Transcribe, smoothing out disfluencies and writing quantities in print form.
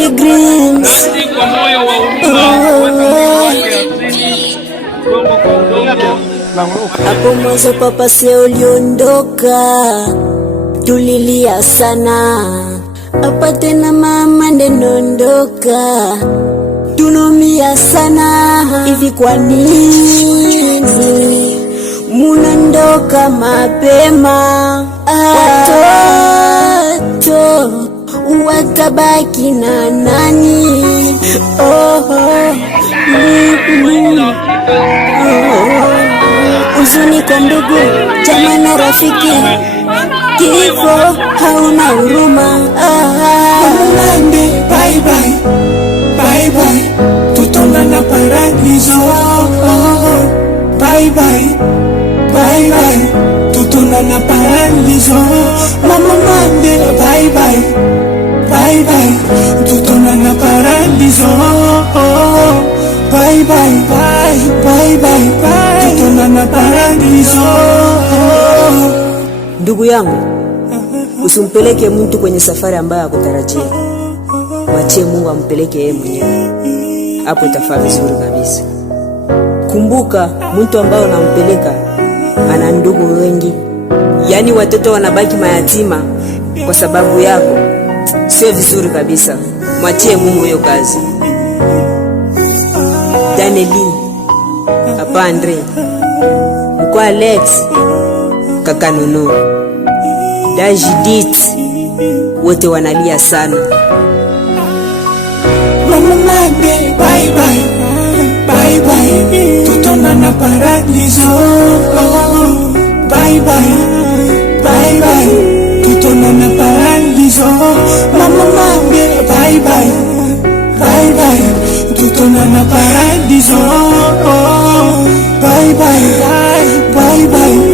pilgrims. Hapo mwanzo papa sio uliondoka, tulilia sana. Hapa tena mama ndenondoka, tunomia sana. Hivi kwa nini munondoka mapema? Watoto watabaki na nani? Huzuni kwa ndugu, jamaa na rafiki, kifo hauna huruma. Bye bye, bye bye, tutaonana paradiso. Bye bye, bye bye, tutaonana paradiso. Mama Mande, bye bye, bye bye, tutaonana paradiso. Bye bye, bye bye, bye, tutaonana paradiso. Ndugu yangu, usimpeleke mtu kwenye safari ambayo hakutarajia. Mwachie Mungu ampeleke yeye mwenyewe, hapo itafaa vizuri kabisa. Kumbuka, mtu ambao unampeleka ana ndugu wengi, yaani watoto wanabaki mayatima kwa sababu yako. Sio vizuri kabisa. Mwachie Mungu hiyo kazi. Daneli, Papa Andre, Mkwa Alex, Kaka Nono, Dajidit, wote wanalia sana. Mama Mande, bye bye, bye bye, tutaonana paradiso. Bye bye, bye bye, tutaonana paradiso. Mama Mande, bye bye, bye bye, tutaonana paradiso. Bye bye, bye bye.